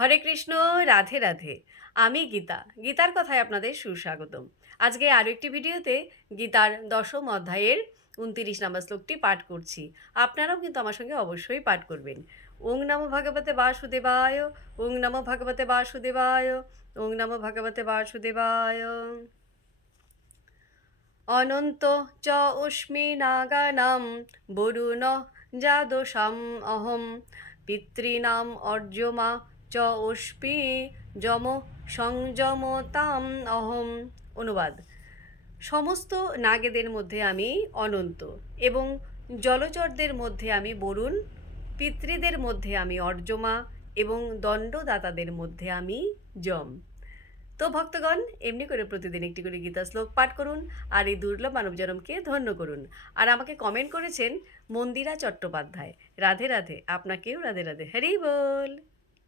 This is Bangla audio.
হরে কৃষ্ণ, রাধে রাধে। আমি গীতা। গীতার কথায় আপনাদের সুস্বাগতম। আজকে আরও একটি ভিডিওতে গীতার দশম অধ্যায়ের ২৯ নম্বর শ্লোকটি পাঠ করছি। আপনারাও কিন্তু আমার সঙ্গে অবশ্যই পাঠ করবেন। ওং নমো ভগবতে বাসুদেবায়, ওং নমো ভগবতে বাসুদেবায়, ওং নমো ভগবতে বাসুদেবায়। অনন্ত চ উষ্মি নাগানাম বরুণ যাদশাম অহম পিতॄনাম অর্যমা চ উষ্মি যম সংযমতাম অহম। অনুবাদ: সমস্ত নাগেদের মধ্যে আমি অনন্ত, এবং জলচরদের মধ্যে আমি বরুণ, পিতৃদের মধ্যে আমি অর্যমা, এবং দণ্ডদাতাদের মধ্যে আমি যম। তো ভক্তগণ, এমনি করে প্রতিদিন একটি করে গীতা শ্লোক পাঠ করুন আর এই দুর্লভ মানবজনমকে ধন্য করুন। আর আমাকে কমেন্ট করেছেন মন্দিরা চট্টোপাধ্যায়। রাধে রাধে, আপনাকেও রাধে রাধে। হরি বল।